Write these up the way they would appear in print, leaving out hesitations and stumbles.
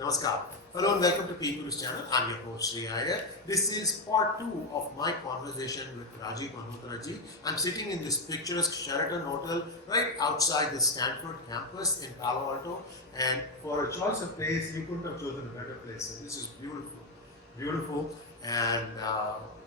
Namaskar. Hello and welcome to PGurus channel. I'm your host 𝙒𝙧𝙤𝙪. This is part 2 of my conversation with Rajiv Malhotra ji. I'm sitting in this picturesque Sheraton hotel right outside the Stanford campus in Palo Alto, and for a choice of place, you couldn't have chosen a better place. So this is beautiful, beautiful, and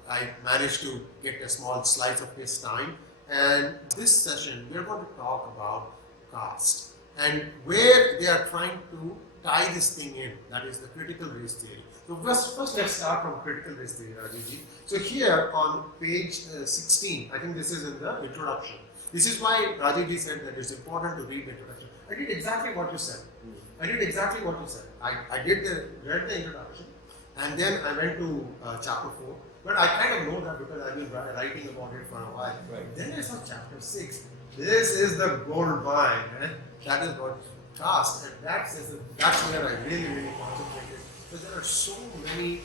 I managed to get a small slice of his time. And this session, we're going to talk about caste and where they are trying to tie this thing in, that is the critical race theory. So first let's start from critical race theory, Rajivji. So here on page 16, I think this is in the introduction. This is why Rajivji said that it's important to read the introduction. I did exactly what you said. I did exactly what you said. I read the introduction, and then I went to chapter 4. But I kind of know that because I've been writing about it for a while. Right. Then I saw chapter 6. This is the gold mine. That is what caste, and that's where I really concentrated. Because there are so many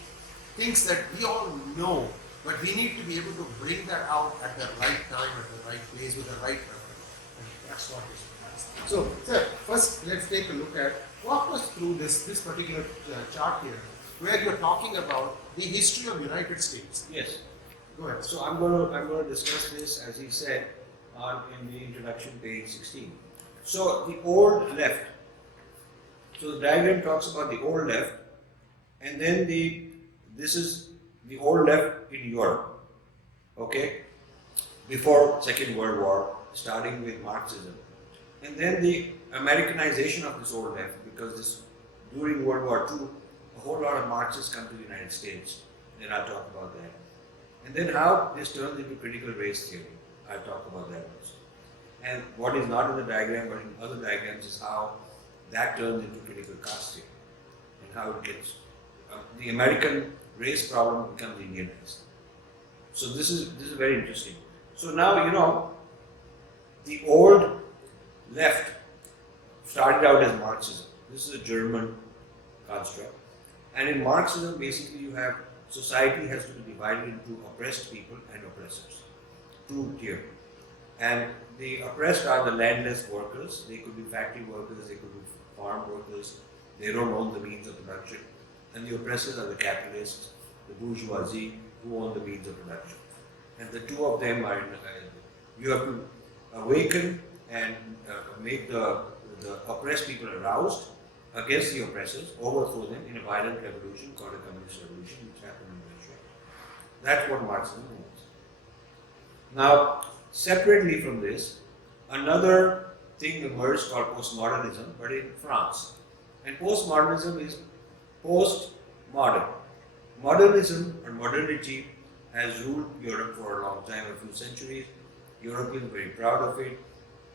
things that we all know, but we need to be able to bring that out at the right time, at the right place, with the right reference. And that's what this is. So, sir, first let's take a look at, walk us through this particular chart here, where you're talking about the history of United States. Yes. Go ahead. So I'm going to discuss this, as he said, in the introduction, page 16. So the old left. So the diagram talks about the old left, and then this is the old left in Europe. Okay, before Second World War, starting with Marxism, and then the Americanization of this old left, because during World War II, a whole lot of Marxists come to the United States, and I'll talk about that. And then how this turns into critical race theory, I'll talk about that also. And what is not in the diagram, but in other diagrams, is how that turns into critical caste theory, and how it gets, the American race problem becomes Indianized. So this is very interesting. So now, the old left started out as Marxism. This is a German construct. And in Marxism, basically you have society has to be divided into oppressed people and oppressors. Two tiers. And the oppressed are the landless workers. They could be factory workers, they could be farm workers. They don't own the means of production. And the oppressors are the capitalists, the bourgeoisie, who own the means of production. And the two of them are, you have to awaken and make the oppressed people aroused against the oppressors, overthrow them in a violent revolution called a communist revolution, which happened in Russia. That's what Marxism means. Now, separately from this, another thing emerged called postmodernism, but in France. And postmodernism is post-modern. Modernism or modernity has ruled Europe for a long time, a few centuries. Europeans are very proud of it.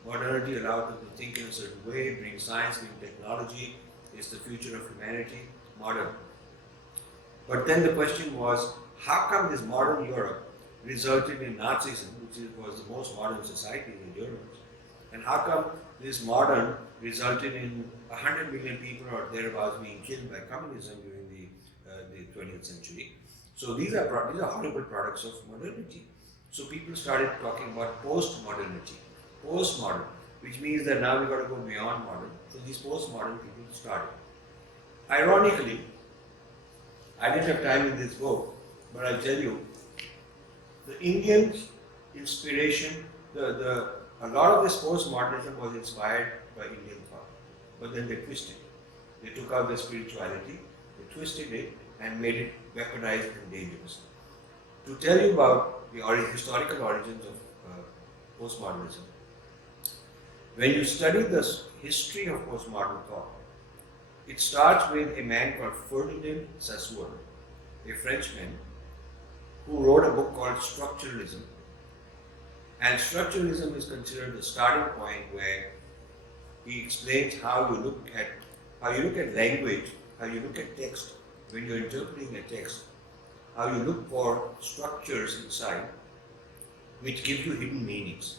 Modernity allowed them to think in a certain way, bring science, bring technology. It's the future of humanity, modern. But then the question was, how come this modern Europe resulted in Nazism, which was the most modern society in the Germans, and how come this modern resulted in 100 million people or thereabouts being killed by communism during the 20th century? So these are horrible products of modernity. So people started talking about post-modernity, postmodern, which means that now we've got to go beyond modern. So these postmodern people started. Ironically, I didn't have time in this book, but I'll tell you, the Indian inspiration, a lot of this postmodernism was inspired by Indian thought, but then they twisted it. They took out the spirituality, they twisted it and made it weaponized and dangerous. To tell you about the historical origins of postmodernism, when you study the history of postmodern thought, it starts with a man called Ferdinand Saussure, a Frenchman, who wrote a book called Structuralism. And structuralism is considered the starting point where he explains how you look at language, how you look at text when you're interpreting a text, how you look for structures inside which give you hidden meanings.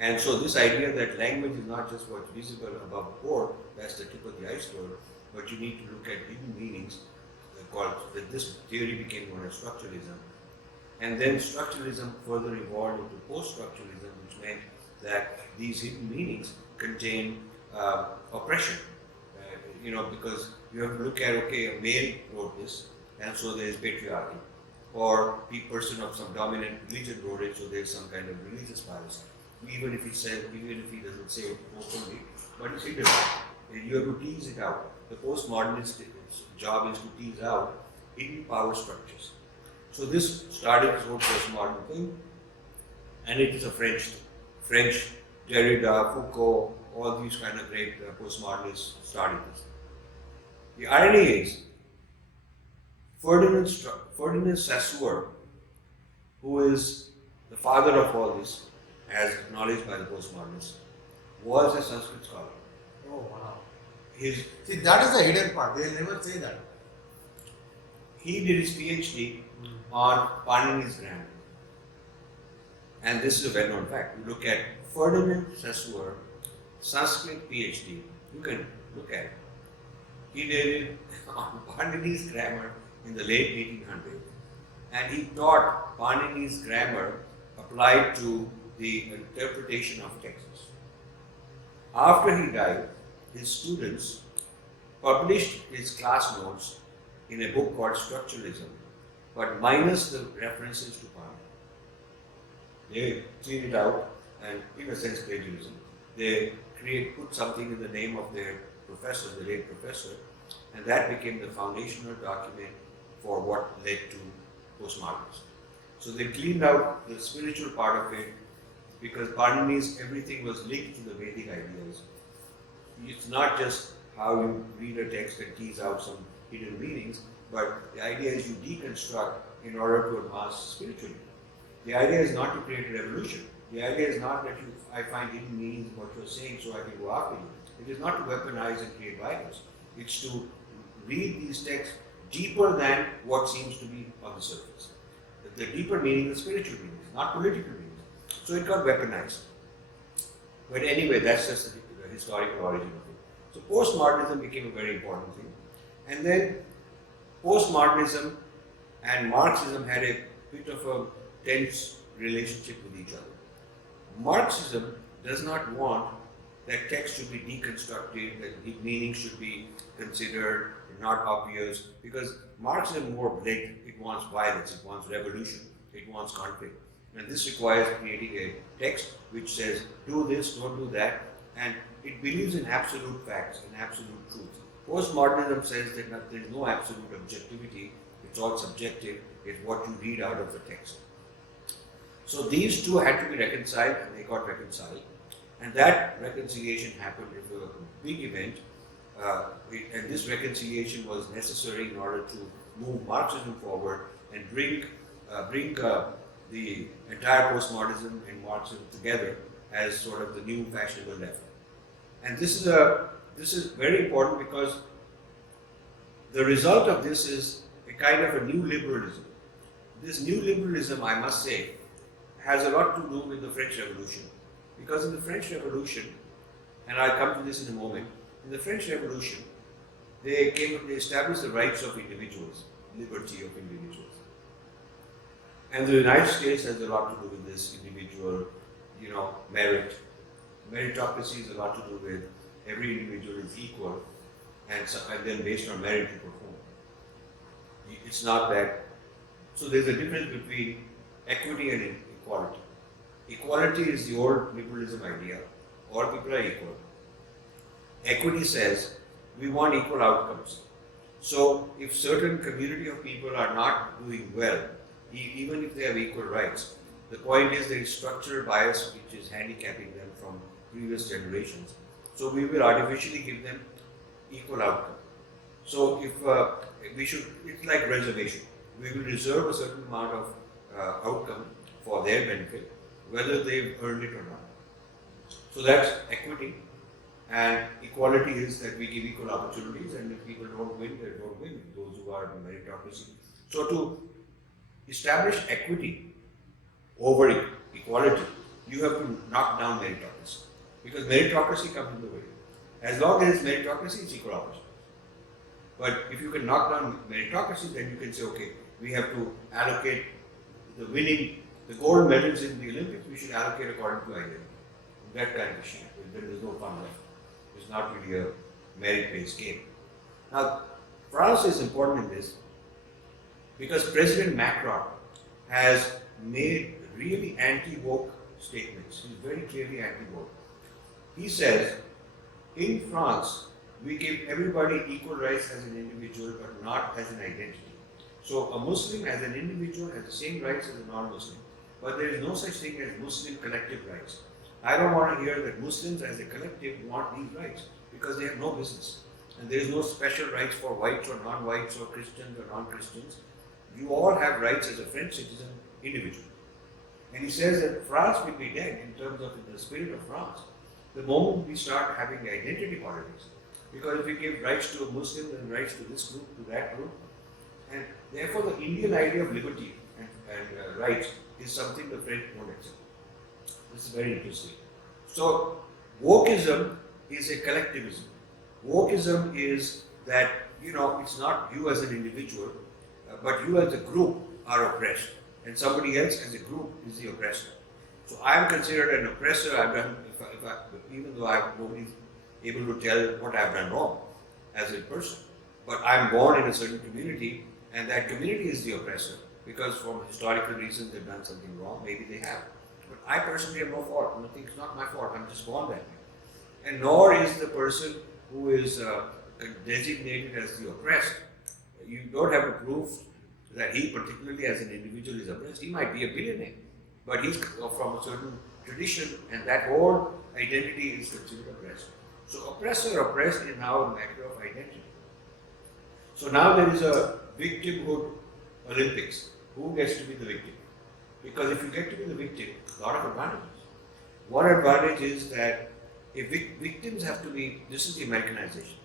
And so this idea that language is not just what's visible above board, that's the tip of the iceberg, but you need to look at hidden meanings, that this theory became known as structuralism. And then structuralism further evolved into post-structuralism, which meant that these hidden meanings contain oppression, because you have to look at, okay, a male wrote this, and so there is patriarchy. Or the person of some dominant religion wrote it, so there is some kind of religious bias. Even if he doesn't say it openly, but it's hidden. And you have to tease it out. The postmodernist job is to tease out hidden power structures. So this started this whole postmodern thing, and it is a French thing. French, Derrida, Foucault, all these kind of great postmodernists started this. The irony is, Ferdinand Saussure, who is the father of all this, as acknowledged by the postmodernists, was a Sanskrit scholar. Oh wow. See, that is the hidden part. They'll never say that. He did his PhD on Panini's grammar. And this is a well-known fact. You look at Ferdinand Saussure, Sanskrit PhD. You can look at it. He did it on Panini's grammar in the late 1800s. And he taught Panini's grammar applied to the interpretation of texts. After he died, his students published his class notes in a book called Structuralism, but minus the references to Panini. They clean it out, and in a sense plagiarism. They put something in the name of their professor, the late professor, and that became the foundational document for what led to postmodernism. So they cleaned out the spiritual part of it, because Panini's everything was linked to the Vedic ideas. It's not just how you read a text and tease out some hidden meanings, but the idea is you deconstruct in order to advance spiritually. The idea is not to create a revolution. The idea is not that I find hidden meanings in what you're saying so I can go after you. It is not to weaponize and create violence. It's to read these texts deeper than what seems to be on the surface. The deeper meaning is spiritual meanings, not political meanings. So it got weaponized. But anyway, that's just the historical origin of it. So postmodernism became a very important thing. And then postmodernism and Marxism had a bit of a tense relationship with each other. Marxism does not want that text should be deconstructed, that the meaning should be considered, not obvious, because Marxism is more blatant. It wants violence, it wants revolution, it wants conflict. And this requires creating a text which says, do this, don't do that, and it believes in absolute facts and absolute truth. Postmodernism says that there is no absolute objectivity, it's all subjective, it's what you read out of the text. So these two had to be reconciled, and they got reconciled. And that reconciliation happened. It was a big event, and this reconciliation was necessary in order to move Marxism forward and bring the entire postmodernism and Marxism together as sort of the new fashionable left. And this is very important, because the result of this is a kind of a new liberalism. This new liberalism, I must say, has a lot to do with the French Revolution. Because in the French Revolution, and I'll come to this in a moment, in the French Revolution, they established the rights of individuals, liberty of individuals. And the United States has a lot to do with this individual, merit. Meritocracy is a lot to do with every individual is equal, and then based on merit you perform. It's not that. So there's a difference between equity and equality. Equality is the old liberalism idea. All people are equal. Equity says we want equal outcomes. So if certain community of people are not doing well, even if they have equal rights, the point is there is structural bias which is handicapping them from previous generations. So we will artificially give them equal outcome. So if it's like reservation. We will reserve a certain amount of outcome for their benefit, whether they've earned it or not. So that's equity. And equality is that we give equal opportunities, and if people don't win, they don't win, those who are in meritocracy. So to establish equity over equality, you have to knock down meritocracy. Because meritocracy comes in the way. As long as it's meritocracy, it's equal opportunity. But if you can knock down meritocracy, then you can say, okay, we have to allocate the gold medals in the Olympics, we should allocate according to identity. That kind of shit. Then there's no fun left. It's not really a merit-based game. Now, France is important in this because President Macron has made really anti-woke statements. He's very clearly anti-woke. He says, in France, we give everybody equal rights as an individual, but not as an identity. So a Muslim as an individual has the same rights as a non-Muslim, but there is no such thing as Muslim collective rights. I don't want to hear that Muslims as a collective want these rights because they have no business. And there is no special rights for whites or non-whites or Christians or non-Christians. You all have rights as a French citizen individual. And he says that France will be dead in terms of the spirit of France the moment we start having identity politics. Because if we give rights to a Muslim, then rights to this group, to that group. And therefore the Indian idea of liberty and rights is something the French won't accept. This is very interesting. So, wokeism is a collectivism. Wokeism is that, it's not you as an individual, but you as a group are oppressed. And somebody else as a group is the oppressor. So I am considered an oppressor. Even though nobody's able to tell what I've done wrong as a person. But I'm born in a certain community, and that community is the oppressor. Because for historical reasons they've done something wrong, maybe they have. But I personally have no fault. Nothing, it's not my fault. I'm just born that way. And nor is the person who is designated as the oppressed. You don't have to prove that he particularly as an individual is oppressed. He might be a billionaire, but he's from a certain tradition, and that whole identity is considered oppressed. So oppressor, oppressed is now a matter of identity. So now there is a victimhood Olympics. Who gets to be the victim? Because if you get to be the victim, a lot of advantages. One advantage is that victims have to be, this is the Americanization,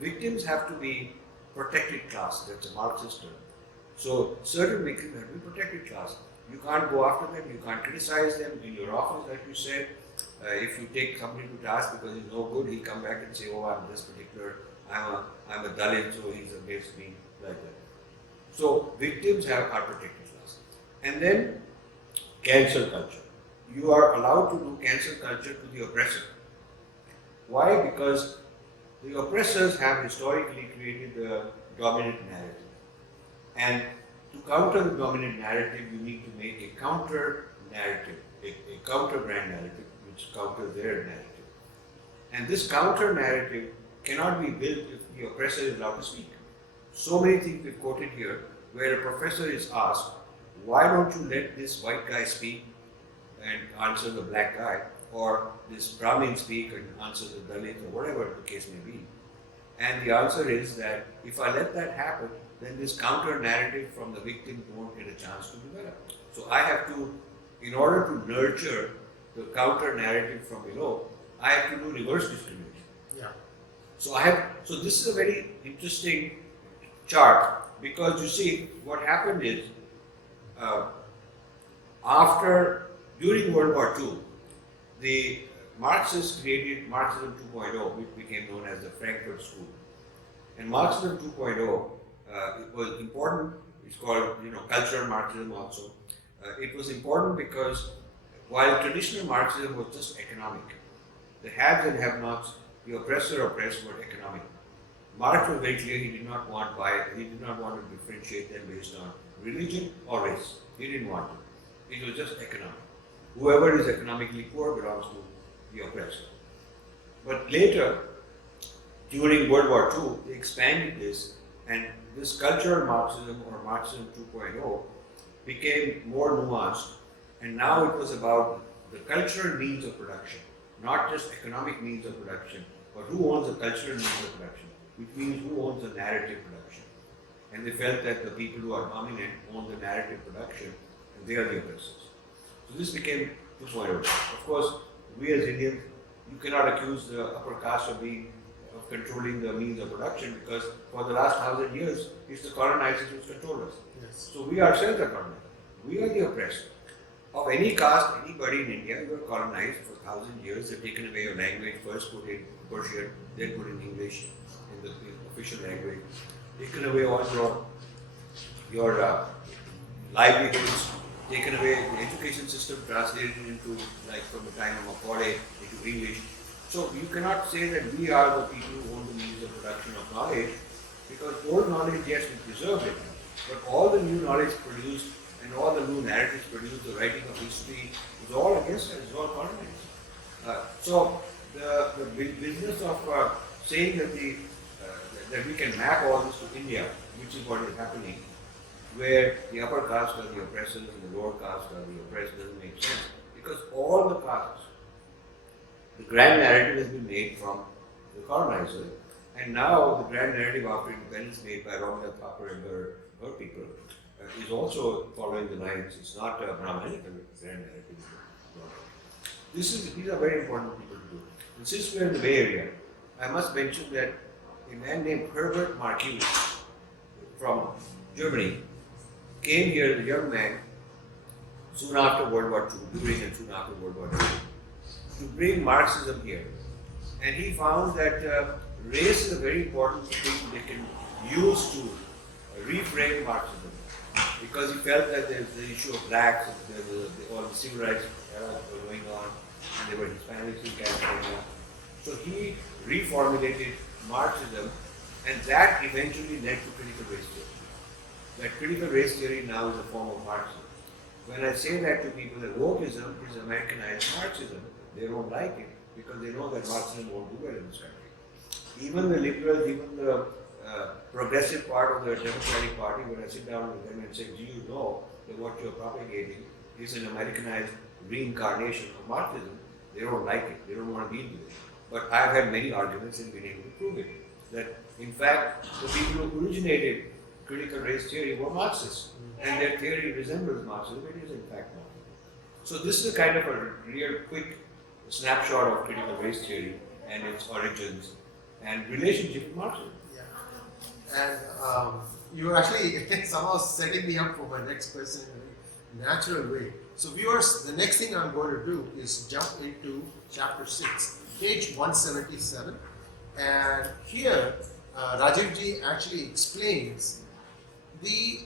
victims have to be protected class, that's a Marxist term. So certain victims have to be protected class. You can't go after them, you can't criticize them in your office, like you said. If you take somebody to task because he's no good, he'll come back and say, oh, I'm this particular, I'm a Dalit, so he's against me, like that. So victims are protected class. And then cancel culture. You are allowed to do cancel culture to the oppressor. Why? Because the oppressors have historically created the dominant narrative. And to counter the dominant narrative, you need to make a counter narrative, a counter brand narrative, which counters their narrative. And this counter narrative cannot be built if the oppressor is allowed to speak. So many things we've quoted here, where a professor is asked, why don't you let this white guy speak and answer the black guy, or this Brahmin speak and answer the Dalit, or whatever the case may be. And the answer is that if I let that happen, then this counter narrative from the victim won't get a chance to develop. So I have to, in order to nurture the counter narrative from below, I have to do reverse discrimination. Yeah. So this is a very interesting chart, because you see what happened is during World War II, the Marxists created Marxism 2.0, which became known as the Frankfurt School. And Marxism 2.0 it was important. It's called, cultural Marxism also. It was important because while traditional Marxism was just economic, the haves and have-nots, the oppressor oppressed were economic. Marx was very clear. He did not want to differentiate them based on religion or race. He didn't want to. It was just economic. Whoever is economically poor belongs to the oppressor. But later, during World War II, they expanded this, and this cultural Marxism, or Marxism 2.0, became more nuanced, and now it was about the cultural means of production, not just economic means of production, but who owns the cultural means of production, which means who owns the narrative production. And they felt that the people who are dominant own the narrative production, and they are the oppressors. So this became 2.0. Of course, we as Indians, you cannot accuse the upper caste of controlling the means of production, because for the last 1,000 years, it's the colonizers who control us. Yes. So we ourselves are colonized. We are the oppressor. Of any caste, anybody in India, you are colonized for 1,000 years. They've taken away your language, first put in Persian, then put in English, in the official language. Taken away all your livelihoods, taken away the education system, translated into, like from the time of Macaulay, into English. So you cannot say that we are the people who own the means of production of knowledge, Because old knowledge, yes, we preserve it, but all the new knowledge produced and all the new narratives produced, the writing of history, is all against us, is all colonized. So the business of saying that that we can map all this to India, which is what is happening, where the upper caste are the oppressors and the lower caste are the oppressed, doesn't make sense. Because all the castes, the grand narrative has been made from the colonizer, and now the grand narrative after independence made by Ramana Thapar and her people is also following the lines. It's not a Brahmanical grand narrative. These are very important people to do. And since we're in the Bay Area, I must mention that a man named Herbert Marcuse from Germany came here as a young man soon after World War II, during and soon after World War II, to bring Marxism here. And he found that race is a very important thing they can use to reframe Marxism, because he felt that there's the issue of blacks, all the civil rights era were going on, and there were Hispanics in California. So he reformulated Marxism, and that eventually led to critical race theory. That critical race theory now is a form of Marxism. When I say that to people, that wokeism is Americanized Marxism, they don't like it because they know that Marxism won't do well in this country. Even the liberals, even the progressive part of the Democratic Party, when I sit down with them and say, do you know that what you're propagating is an Americanized reincarnation of Marxism, they don't like it, they don't want to deal with it. But I've had many arguments and been able to prove it. That in fact, the people who originated critical race theory were Marxists, and their theory resembles Marxism, it is in fact Marxism. So this is a kind of a real quick snapshot of critical race theory and its origins and relationship with Marxism. Yeah. And you're actually somehow setting me up for my next question in a natural way. So viewers, the next thing I'm going to do is jump into chapter 6, page 177. And here, Rajiv ji actually explains the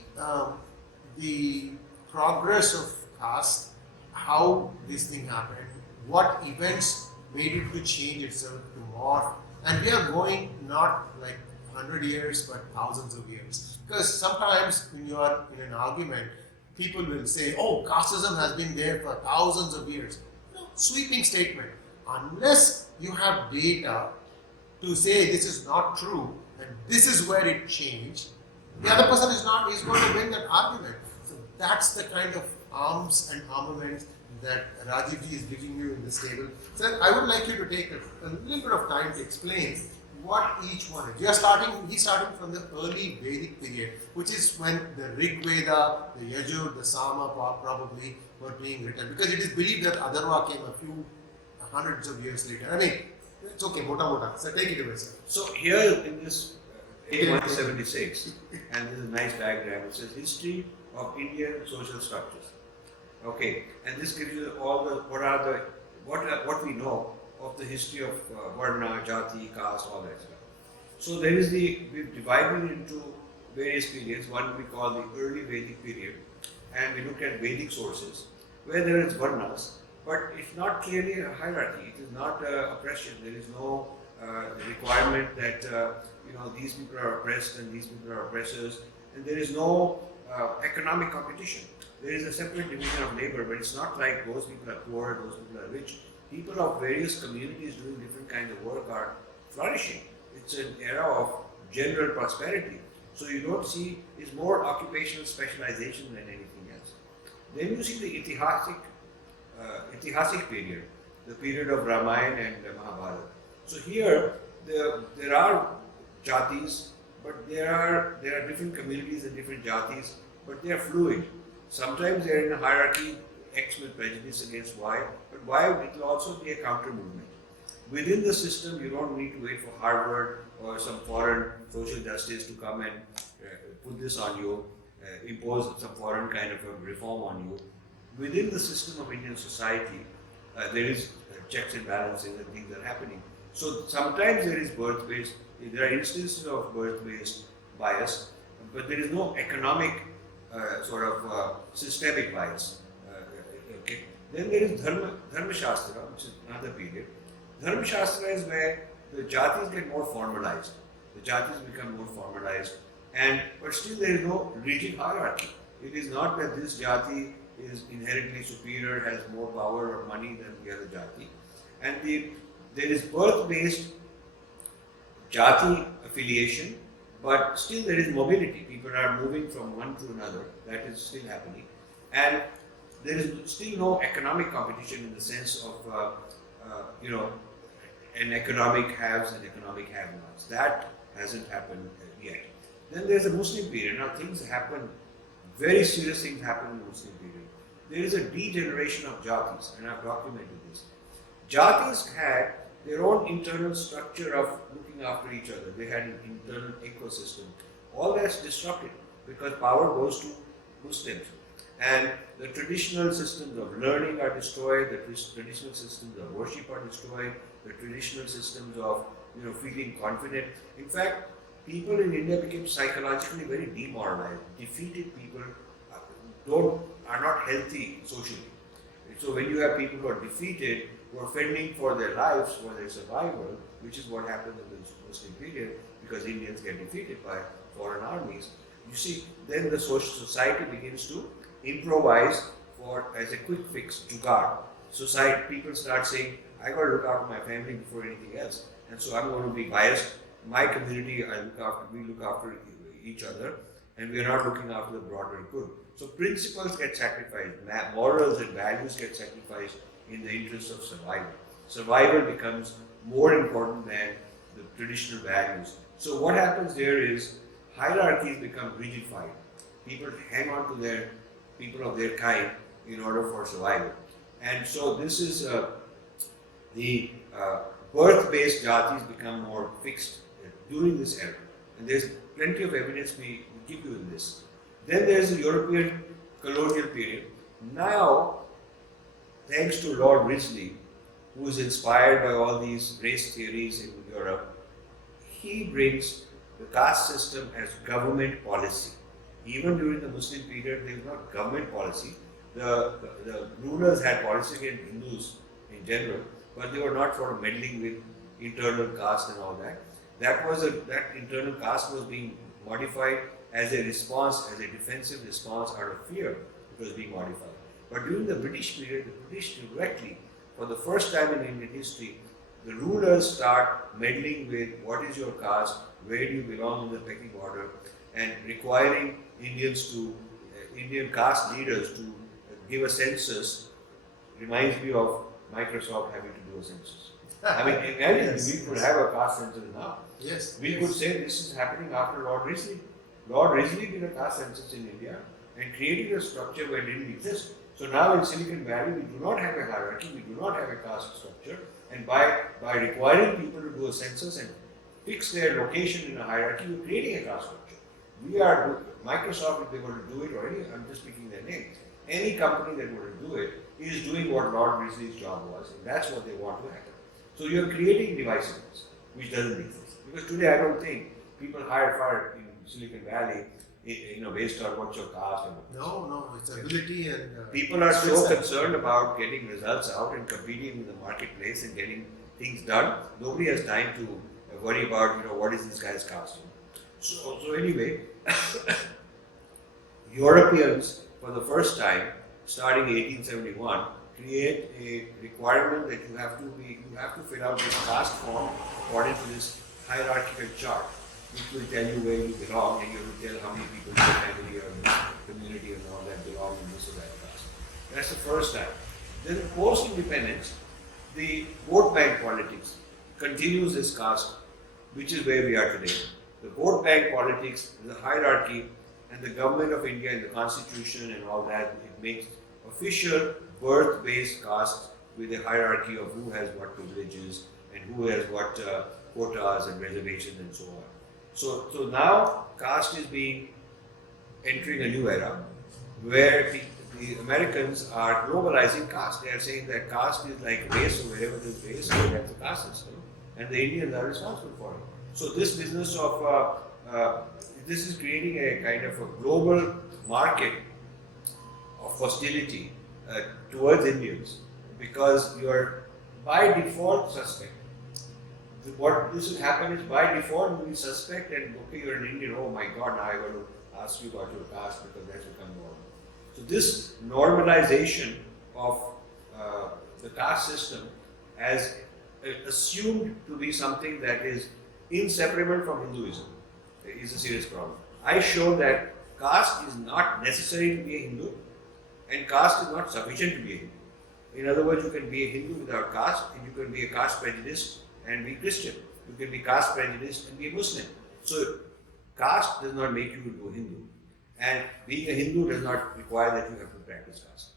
progress of caste, how this thing happened, what events made it to change itself, to morph. And we are going not like 100 years, but thousands of years. Because sometimes when you are in an argument, people will say, oh, casteism has been there for thousands of years. No, sweeping statement. Unless you have data to say this is not true and this is where it changed, the other person is going to win that argument. So that's the kind of arms and armaments that Rajiv ji is giving you in this table. So I would like you to take a little bit of time to explain what each one is. He's starting from the early Vedic period, which is when the Rig Veda, the Yajur, the Sama probably were being written. Because it is believed that Atharva came a few hundreds of years later. I mean, it's okay, mota. So take it away, sir. So here in this page 176, and this is a nice diagram, it says History of Indian Social Structures. Okay, and this gives you all the what we know of the history of Varna, Jati, Caste, all that stuff. So there is we've divided it into various periods. One we call the early Vedic period, and we look at Vedic sources where there is Varnas, but it's not clearly a hierarchy. It is not oppression. There is no requirement that these people are oppressed and these people are oppressors, and there is no economic competition. There is a separate division of labor, but it's not like those people are poor, those people are rich. People of various communities doing different kinds of work are flourishing. It's an era of general prosperity. So you don't see, it's more occupational specialization than anything else. Then you see the 𝙒𝙖𝙦 period, the period of Ramayana and Mahabharata. So here, there are jatis, but there are different communities and different jatis, but they are fluid. Sometimes they are in a hierarchy, X with prejudice against Y, but Y will also be a counter movement. Within the system, you don't need to wait for Harvard or some foreign social justice to come and put this on you, impose some foreign kind of a reform on you. Within the system of Indian society, there is checks and balances and things are happening. So sometimes there is birth-based, there are instances of birth-based bias, but there is no economic systemic bias. Okay. Then there is Dharma Shastra, which is another period. Dharma Shastra is where the jatis get more formalized. The jatis become more formalized, but still there is no rigid hierarchy. It is not that this jati is inherently superior, has more power or money than the other jati. And there is birth-based jati affiliation, but still there is mobility. People are moving from one to another. That is still happening. And there is still no economic competition in the sense of, an economic haves and economic have-nots. That hasn't happened yet. Then there's a Muslim period. Now things happen, very serious things happen in the Muslim period. There is a degeneration of jatis, and I've documented this. Jatis had their own internal structure of looking after each other. They had an internal ecosystem. All that's disrupted because power goes to Muslims. And the traditional systems of learning are destroyed, the traditional systems of worship are destroyed, the traditional systems of feeling confident. In fact, people in India became psychologically very demoralized. Defeated people are not healthy socially. So when you have people who are defeated, who are fending for their lives, for their survival, which is what happened in the Muslim period, because Indians get defeated by foreign armies, you see, then the social society begins to improvise as a quick fix, jugaad. People start saying, I got to look after my family before anything else, and so I'm going to be biased. My community, we look after each other, and we are not looking after the broader good. So principles get sacrificed, morals and values get sacrificed in the interest of survival. Survival becomes more important than the traditional values. So what happens there is hierarchies become rigidified. People hang on to their people of their kind in order for survival. And so this is the birth-based jatis become more fixed during this era. And there's plenty of evidence we give you in this. Then there's the European colonial period. Now, thanks to Lord Ridgely, who is inspired by all these race theories in Europe, he brings the caste system as government policy. Even during the Muslim period, there was not government policy. The rulers had policy against Hindus in general, but they were not sort of meddling with internal caste and all that. That internal caste was being modified as a response, as a defensive response out of fear. It was being modified. But during the British period, the British directly, for the first time in Indian history, the rulers start meddling with what is your caste, where do you belong in the pecking order, and requiring Indian caste leaders to give a census. Reminds me of Microsoft having to do a census. I mean, imagine we could have a caste census now. Yes. We could say this is happening after Lord Ridgely. Lord Ridgely did a caste census in India and created a structure where it didn't exist. So now in Silicon Valley, we do not have a hierarchy, we do not have a caste structure, and by requiring people to do a census and fix their location in a hierarchy, we're creating a caste structure. Microsoft, if they were to do it, or I'm just speaking their name, any company that were to do it is doing what Lord Ridgely's job was, and that's what they want to happen. So you're creating divisiveness, which doesn't exist. Because today I don't think people hire fire in Silicon Valley, based on what's your caste. No, it's ability and... people are so concerned about getting results out and competing in the marketplace and getting things done. Nobody has time to worry about, what is this guy's caste. So anyway, Europeans, for the first time, starting 1871, create a requirement that you have to fill out this caste form according to this hierarchical chart, which will tell you where you belong, and you have to tell how many people in your family or in your community and all that belong in this or that caste. That's the first time. Then post-independence, the vote bank politics continues this caste, which is where we are today. The vote bank politics, the hierarchy, and the government of India and the constitution and all that, it makes official birth-based caste with a hierarchy of who has what privileges and who has what quotas and reservations and so on. So now caste is entering a new era where the Americans are globalizing caste. They are saying that caste is like race, so wherever there's race, so that's a caste system, and the Indians are responsible for it. So this business of this is creating a kind of a global market of hostility towards Indians, because you are by default suspect. what this will happen is by default you will suspect and okay, you're an Indian, oh my God, now I got to ask you about your caste because that's become normal. So this normalization of the caste system as assumed to be something that is inseparable from Hinduism is a serious problem. I show that caste is not necessary to be a Hindu and caste is not sufficient to be a Hindu. In other words, you can be a Hindu without caste and you can be a caste prejudiced and be Christian. You can be caste prejudiced and be a Muslim. So caste does not make you into a Hindu. And being a Hindu does not require that you have to practice caste.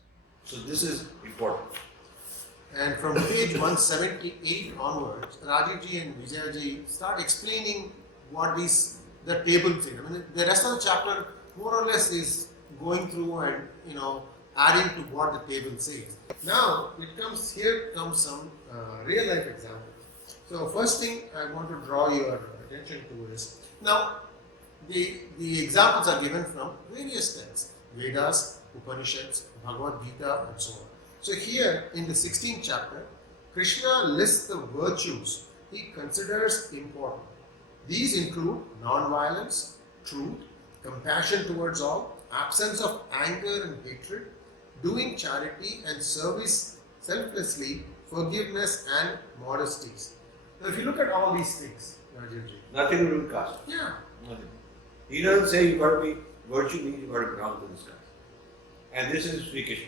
So this is important. And from page 178 onwards, Rajivji and Vijayji start explaining what the table thing. I mean, the rest of the chapter more or less is going through and adding to what the table says. Now here comes some real life examples. So first thing I want to draw your attention to is, now the examples are given from various texts, Vedas, Upanishads, Bhagavad Gita and so on. So here in the 16th chapter, Krishna lists the virtues he considers important. These include non-violence, truth, compassion towards all, absence of anger and hatred, doing charity and service selflessly, forgiveness and modesties. Now if you look at all these things, Rajivji. Nothing to do with caste. Yeah. Nothing. He doesn't say you got to be, virtue means you got to belong to this caste. And this is Sri Krishna.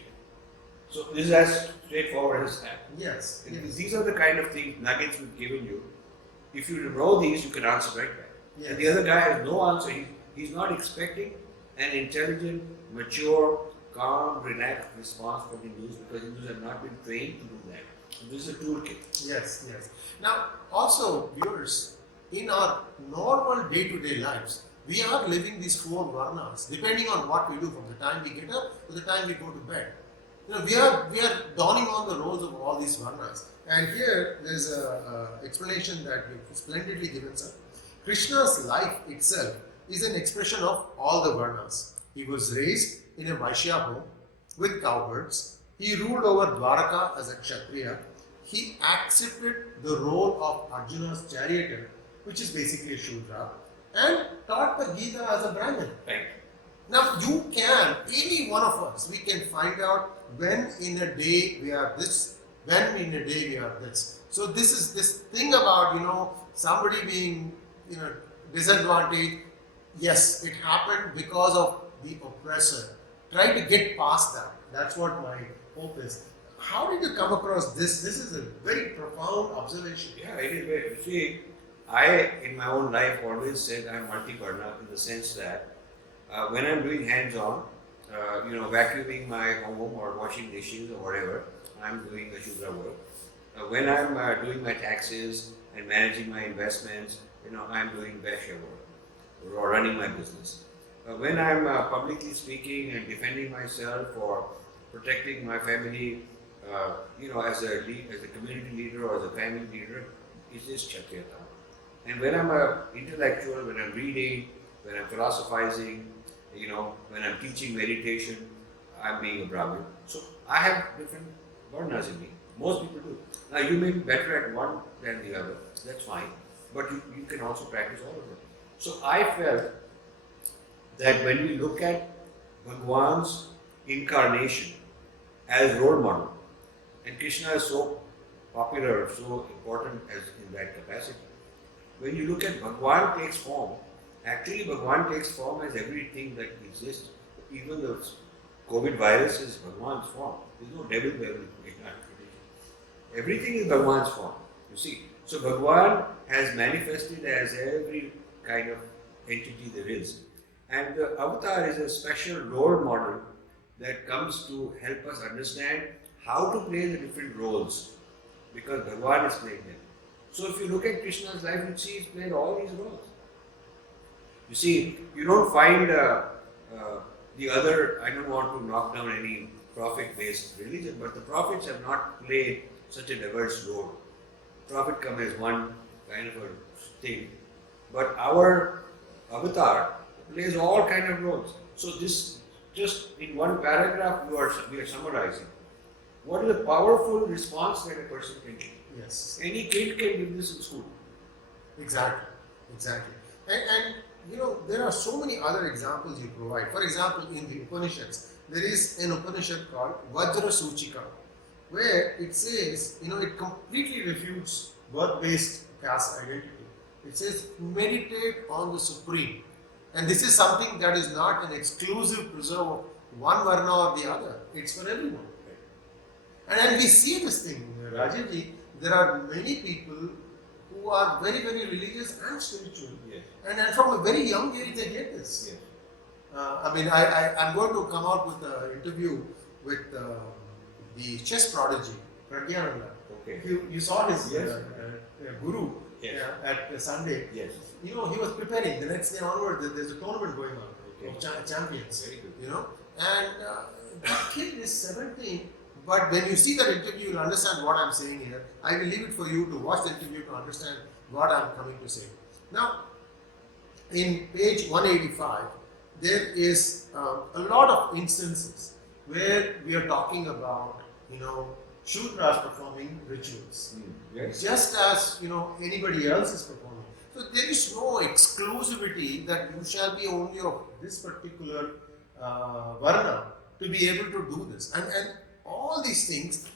So this is as straightforward as that. Yes. These are the kind of things, nuggets we've given you. If you know these, you can answer right back. Yes. And the other guy has no answer. He's not expecting an intelligent, mature, calm, relaxed response from Hindus because Hindus have not been trained to do that. So this is a toolkit. Yes. Now, also, viewers, in our normal day-to-day lives, we are living these 4 varnas, depending on what we do from the time we get up to the time we go to bed. We are dawning on the roles of all these varnas. And here there is a explanation that you've splendidly given, sir. Krishna's life itself is an expression of all the varnas. He was raised in a Vaishya home with cowherds. He ruled over Dwaraka as a Kshatriya. He accepted the role of Arjuna's charioteer, which is basically a Shudra, and taught the Gita as a Brahmin. Right. Now any one of us, we can find out when in a day we are this, when in a day we are this. So this is this thing about, somebody being, disadvantaged. Yes, it happened because of the oppressor. Try to get past that. That's what my hope is. How did you come across this? This is a very profound observation. Yeah, it is very. You see, I, in my own life, always said I'm multi-varna in the sense that when I'm doing hands-on, vacuuming my home or washing dishes or whatever, I'm doing the Shudra work. When I'm doing my taxes and managing my investments, I'm doing Vaishya work or running my business. When I'm publicly speaking and defending myself or protecting my family, as a community leader or as a family leader, it is Kshatriya. And when I'm an intellectual, when I'm reading, when I'm philosophizing, when I'm teaching meditation, I'm being a Brahmin. So I have different varnas in me. Most people do. Now you may be better at one than the other, that's fine. But you can also practice all of them. So I felt that when we look at Bhagwan's incarnation as role model, and Krishna is so popular, so important as in that capacity, when you look at Bhagwan takes form, actually Bhagwan takes form as everything that exists. Even the COVID virus is Bhagwan's form. There is no devil in our tradition. Everything is Bhagwan's form, you see. So Bhagwan has manifested as every kind of entity there is. And the avatar is a special role model that comes to help us understand how to play the different roles, because Bhagwan is playing them. So if you look at Krishna's life, you see he's played all these roles. You see, you don't find the other, I don't want to knock down any prophet-based religion, but the prophets have not played such a diverse role. Prophet comes as one kind of a thing, but our avatar plays all kind of roles. So this, just in one paragraph, we are summarizing. What is a powerful response that a person can give? Yes. Any kid can give this in school. Exactly, exactly. And you know, there are so many other examples you provide. For example, in the Upanishads, there is an Upanishad called 𝙒𝙧𝙤𝙀𝘀, where it says, you know, it completely refutes birth-based caste identity. It says, meditate on the Supreme. And this is something that is not an exclusive preserve of one Varna or the other. It's for everyone. And then we see this thing, Rajivji, there are many people who are very, very religious and spiritual. Yes. And from a very young age they get this. Yes. I'm going to come out with an interview with the chess prodigy, Pragyananda. Okay. You saw his Yes. guru Yes. at Sunday. Yes. You know, he was preparing. The next day onward, there's a tournament going on Okay. of champions. Very good. You know, and that kid is 17. But when you see that interview, you'll understand what I'm saying here. I will leave it for you to watch the interview to understand what I'm coming to say. Now, in page 185, there is a lot of instances where we are talking about, you know, Shudras performing rituals, Yes. just as, you know, anybody else is performing. So there is no exclusivity that you shall be only of this particular Varna to be able to do this. And all these things,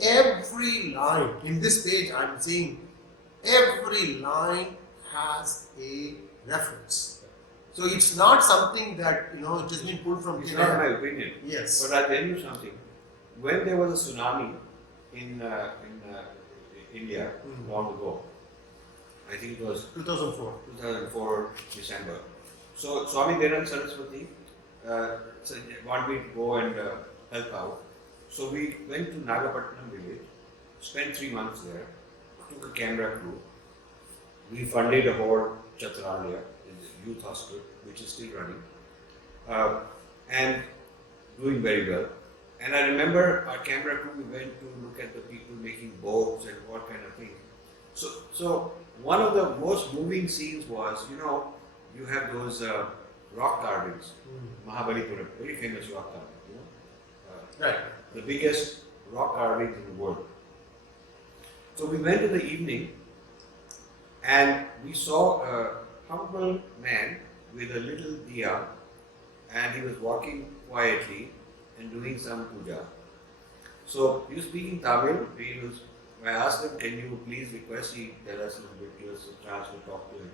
every line in this page I'm seeing, every line has a reference. So it's not something that, you know, it has been pulled from It's thin not air. my opinion. Yes. But I'll tell you something. When there was a tsunami in India long ago, I think it was 2004. 2004 December. So Swami Dayananda Saraswati wanted me to go and help out. So we went to Nagapattinam village, spent 3 months there, took a camera crew. We funded a whole Chaturalaya, the youth hospital, which is still running, and doing very well. And I remember our camera crew, we went to look at the people making boats and what kind of thing. So one of the most moving scenes was, you know, you have those rock carvings, Mahabalipuram, very famous rock carving, you know, Right. the biggest rock carvings in the world. So we went in the evening and we saw a humble man with a little diya, and he was walking quietly and doing some puja. So he was speaking Tamil. I asked him, can you please request he tell us a little bit, give us a chance to talk to him.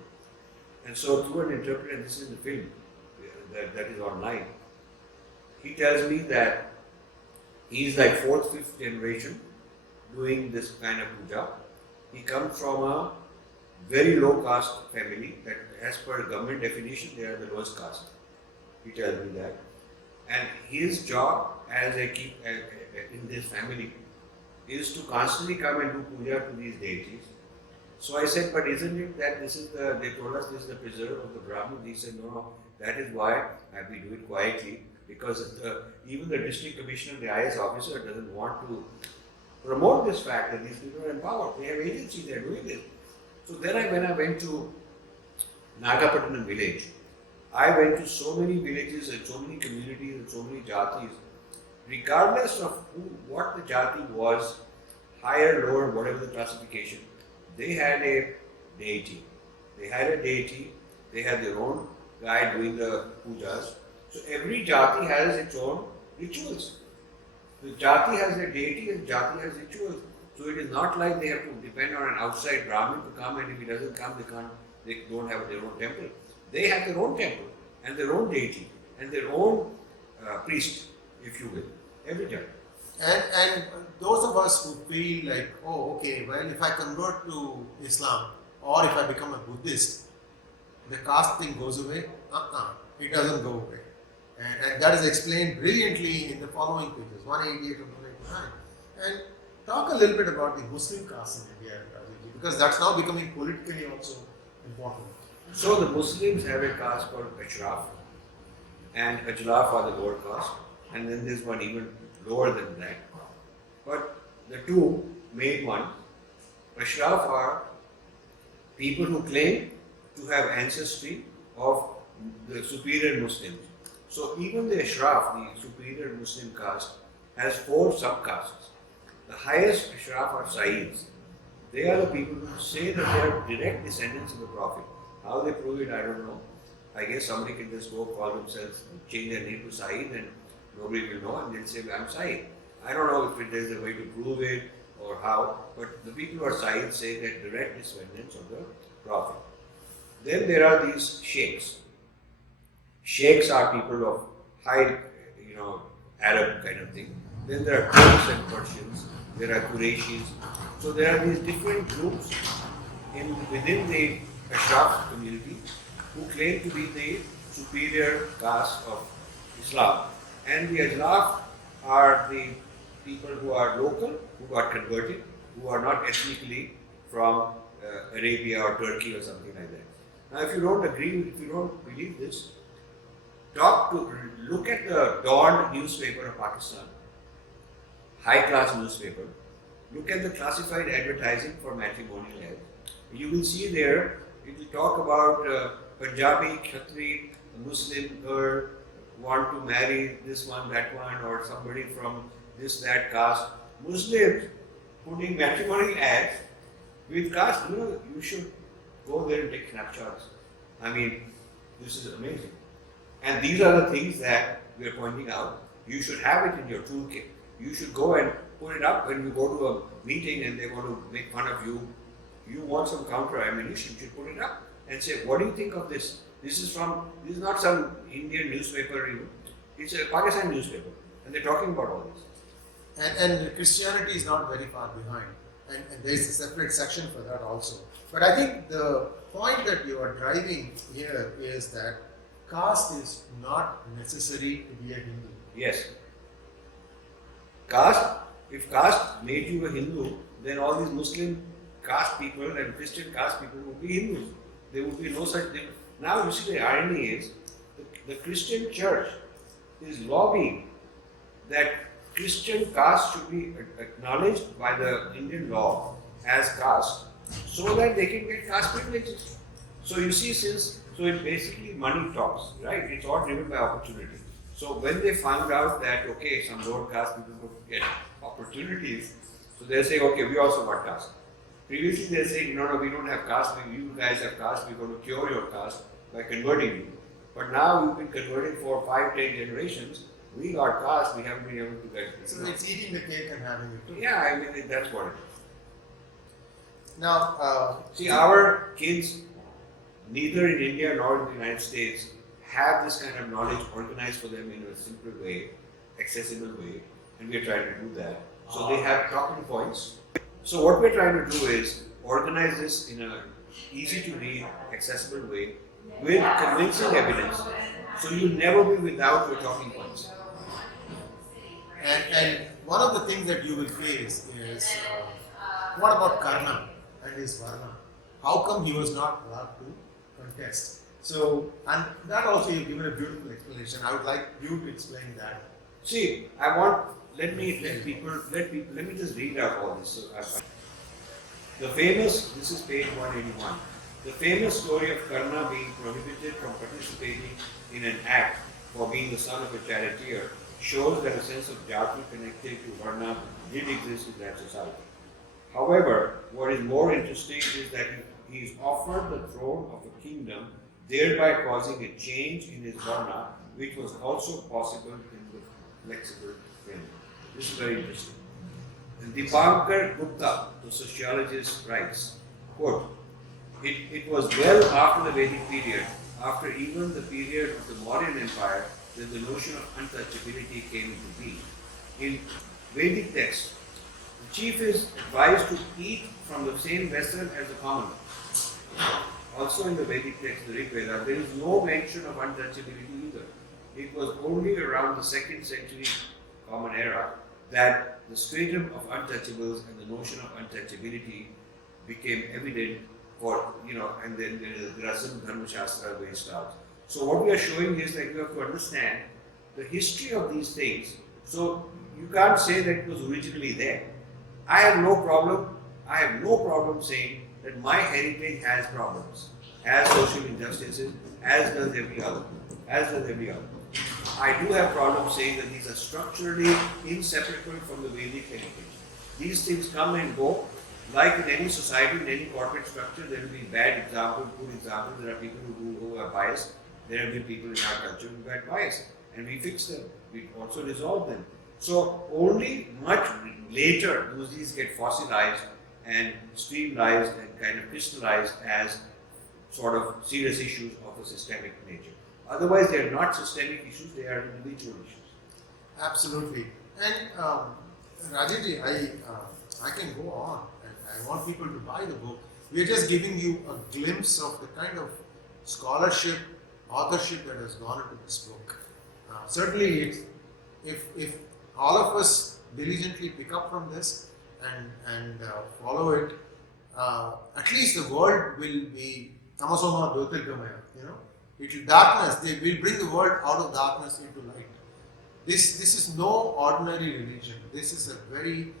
And so through an interpreter, and this is in the film that is online, he tells me that he's like 4th, 5th generation doing this kind of puja. He comes from a very low caste family that, as per government definition, they are the lowest caste. He tells me that. And his job as in this family is to constantly come and do puja to these deities. So I said, but isn't it that they told us this is the preserve of the Brahmin? He said, no, that is why we do it quietly, because even the district commissioner, the IS officer, doesn't want to promote this fact that these people are empowered. They have agency, they are doing this. So then when I went to Nagapattinam village, I went to so many villages and so many communities and so many jatis, regardless of what the jati was, higher, lower, whatever the classification, they had a deity. They had their own guy doing the pujas. So every jati has its own rituals. The jati has a deity and jati has rituals. So it is not like they have to depend on an outside Brahmin to come, and if he doesn't come, they don't have their own temple. They have their own temple and their own deity and their own priest, if you will, every time. And those of us who feel like, oh, okay, well, if I convert to Islam or if I become a Buddhist, the caste thing goes away. It doesn't go away. And that is explained brilliantly in the following pages, 188 and 189. And talk a little bit about the Muslim caste in India, Rajivji, because that's now becoming politically also important. So the Muslims have a caste called Ashraf, and Ajlaf are the lower caste, and then there's one even lower than that. But the two main ones, Ashraf, are people who claim to have ancestry of the superior Muslims. So even the Ashraf, the superior Muslim caste, has 4 subcastes. The highest Ashraf are Saeeds. They are the people who say that they are direct descendants of the Prophet. How they prove it, I don't know. I guess somebody can just go call themselves, change their name to Saeed, and nobody will know, and they'll say, I'm Saeed. I don't know if there's a way to prove it or how, but the people who are Saeed say they're direct descendants of the Prophet. Then there are these sheikhs. Sheikhs are people of high, Arab kind of thing. Then there are Turks and Persians, there are Qurayshis. So there are these different groups within the Ashraf community who claim to be the superior caste of Islam. And the Ashraf are the people who are local, who got converted, who are not ethnically from Arabia or Turkey or something like that. Now, if you don't believe this, look at the Dawn newspaper of Pakistan, high-class newspaper. Look at the classified advertising for matrimonial ads. You will see there, it will talk about Punjabi, Khatri, Muslim girl, want to marry this one, that one, or somebody from this, that caste. Muslims putting matrimonial ads with caste. You should go there and take snapshots. I mean, this is amazing. And these are the things that we are pointing out. You should have it in your toolkit. You should go and put it up when you go to a meeting and they want to make fun of you. You want some counter ammunition, you should put it up and say, what do you think of this? This is not some Indian newspaper, it's a Pakistan newspaper. And they're talking about all this. And Christianity is not very far behind. And there's a separate section for that also. But I think the point that you are driving here is that caste is not necessary to be a Hindu. Yes. If caste made you a Hindu, then all these Muslim caste people and Christian caste people would be Hindus. There would be no such thing. Now you see the irony is, the Christian church is lobbying that Christian caste should be acknowledged by the Indian law as caste so that they can get caste privileges. So you see, so it basically money talks, right? It's all driven by opportunity. So when they found out that, okay, some lower caste people could get opportunities, so they're saying, okay, we also got caste. Previously they're saying, no, we don't have caste, you guys have caste, we're going to cure your caste by converting you. But now we've been converting for 5-10 generations, we got caste, we haven't been able to get it. So it's eating the cake and having it too. Yeah, I mean, that's what it is. Now, see, our kids, neither in India nor in the United States, have this kind of knowledge organized for them in a simple way, accessible way, and we're trying to do that. So they have talking points. So what we're trying to do is organize this in a easy to read, accessible way with convincing evidence. So you'll never be without your talking points. and one of the things that you will face is, what about Karna and his Varna? How come he was not allowed to contest? So, and that also you've given a beautiful explanation. I would like you to explain that. See, let me just read out all this. This is page 181. The famous story of Karna being prohibited from participating in an act for being the son of a charioteer shows that a sense of Jati connected to Varna did exist in that society. However, what is more interesting is that he is offered the throne of a kingdom, thereby causing a change in his Varna, which was also possible in the flexible frame. This is very interesting. And 𝙒𝙗𝙗𝙗, the sociologist, writes, quote, it was well after the Vedic period, after even the period of the Mauryan Empire, that the notion of untouchability came into being. In Vedic texts, the chief is advised to eat from the same vessel as the commoner. Also in the Vedic text, the Rig Veda, there is no mention of untouchability either. It was only around the 2nd century Common Era that the stratum of untouchables and the notion of untouchability became evident for, and then there are some Dharma Shastra based out. So what we are showing is that you have to understand the history of these things. So you can't say that it was originally there. I have no problem saying that my heritage has problems, has social injustices, as does every other. I do have problems saying that these are structurally inseparable from the Vedic heritage. These things come and go, like in any society, in any corporate structure, there will be bad examples, good examples. There are people who are biased. There have been people in our culture who had bias, and we fix them. We also resolve them. So only much later do these get fossilized and streamlined and kind of crystallized as sort of serious issues of a systemic nature. Otherwise, they are not systemic issues; they are individual issues. Absolutely. And Rajivji, I can go on, and I want people to buy the book. We are just giving you a glimpse of the kind of scholarship, authorship that has gone into this book. Certainly, if all of us diligently pick up from this and follow it, at least the world will be 𝙒𝙗𝙤𝙬𝙬𝘀𝘀𝘀, you know. It will darkness. They will bring the world out of darkness into light. This is no ordinary religion. This is a very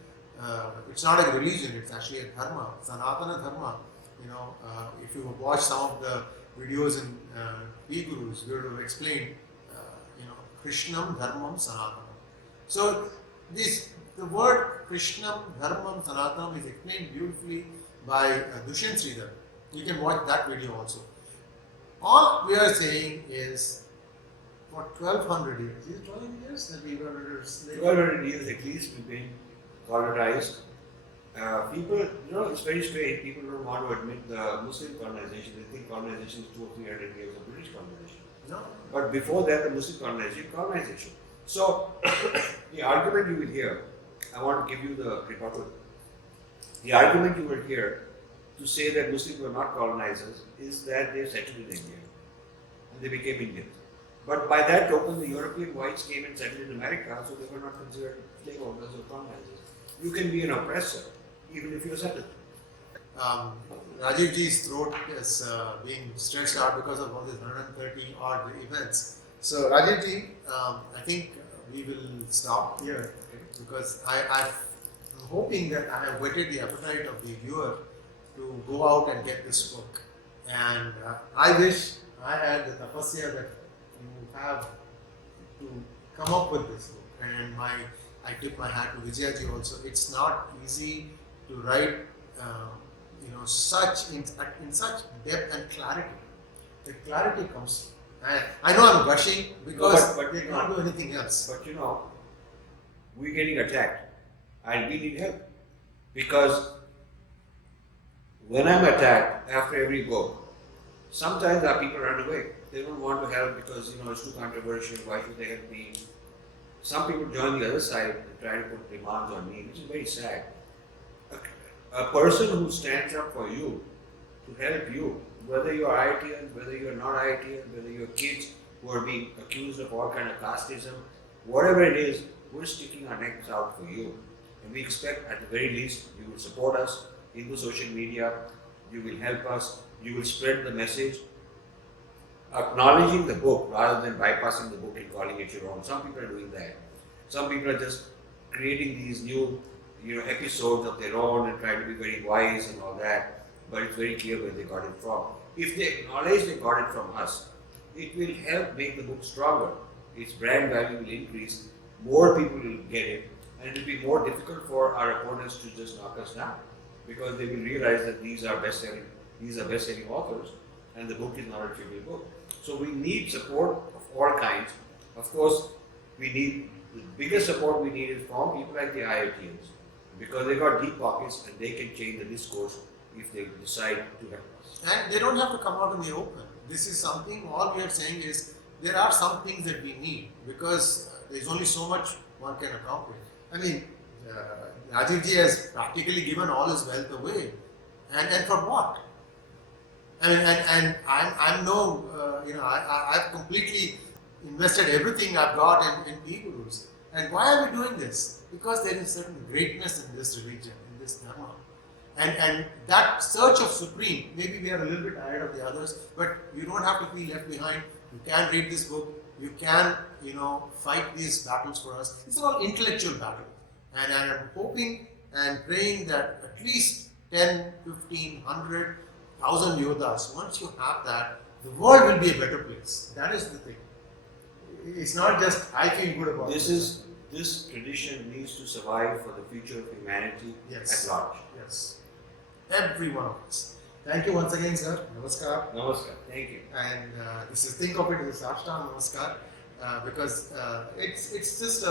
it's not a religion. It's actually a dharma, Sanatana dharma. You know, if you watch some of the videos in PGurus, we will explain, Krishnam Dharmam Sanatanam. So the word Krishnam Dharmam Sanatanam is explained beautifully by 𝙒𝙬𝙤𝙬𝘀𝘀. You can watch that video also. All we are saying is, for 1200 years, is it 12 years that we were under slavery? 1200 years at least we've been colonized. People, it's very strange. People don't want to admit the Muslim colonization. They think colonization is 200 or 300 years of British colonization. No. But before that, the Muslim colonization. So, the argument you will hear, I want to give you the rebuttal. The argument you will hear to say that Muslims were not colonizers is that they settled in India and they became Indians. But by that token, the European whites came and settled in America, so they were not considered slaveholders or colonizers. You can be an oppressor even if you're settled. Rajivji's throat is being stretched out because of all these 130 odd events. So Rajivji, I think we will stop here because I'm hoping that I have whetted the appetite of the viewer to go out and get this book. And I wish I had the tapasya that you have to come up with this book. And I tip my hat to Vijayaji also. It's not easy to write, such in such depth and clarity. The clarity comes. I know I'm gushing because but they can't do anything else. But we're getting attacked, and we need help because when I'm attacked after every book, sometimes our people run away. They don't want to help because it's too controversial. Why should they help me? Some people join the other side and try to put demands on me, which is very sad. A person who stands up for you, to help you, whether you are IITians, whether you are not IITians, whether you are kids who are being accused of all kind of casteism, whatever it is, we're sticking our necks out for you. And we expect at the very least you will support us in the social media, you will help us, you will spread the message, acknowledging the book rather than bypassing the book and calling it your own. Some people are doing that. Some people are just creating these new episodes of their own and trying to be very wise and all that, but it's very clear where they got it from. If they acknowledge they got it from us, it will help make the book stronger. Its brand value will increase, more people will get it, and it will be more difficult for our opponents to just knock us down because they will realize that these are best-selling authors and the book is not a trivial book. So we need support of all kinds. Of course, the biggest support we need is from people like the IITians because they got deep pockets and they can change the discourse if they decide to help us. And they don't have to come out in the open. This is something, all we are saying is there are some things that we need because there's only so much one can accomplish. I mean, Rajivji has practically given all his wealth away. And for what? I mean, and I'm no, I've completely invested everything I've got in PGurus. And why are we doing this? Because there is certain greatness in this religion, in this dharma. And that search of supreme, maybe we are a little bit tired of the others, but you don't have to feel left behind. You can read this book. You can, fight these battles for us. These are all intellectual battles. And I'm hoping and praying that at least 10, 15, 100, 1,000 yodhas, once you have that, the world will be a better place. That is the thing. It's not just I feel good about this. This tradition needs to survive for the future of humanity at large. Yes. Every one of us. Thank you once again, sir. Namaskar. Namaskar. Thank you. And this is, think of it as a Sashta Namaskar, because it's just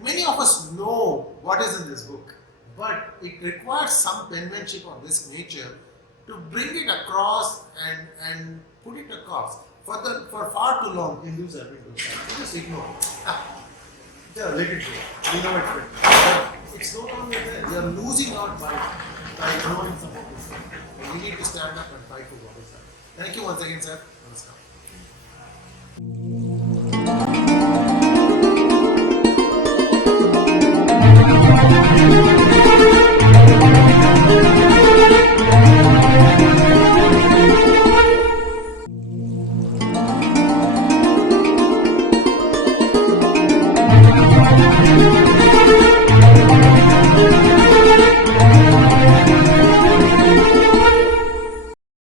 many of us know what is in this book, but it requires some penmanship of this nature to bring it across and put it across. For far too long, Hindus have been doing that. They just ignore it. Yeah, let it go. We know it. But it's no longer there. We are losing out by ignoring some of this stuff. We need to stand up and fight for what is that. Thank you once again, sir. Namaskar.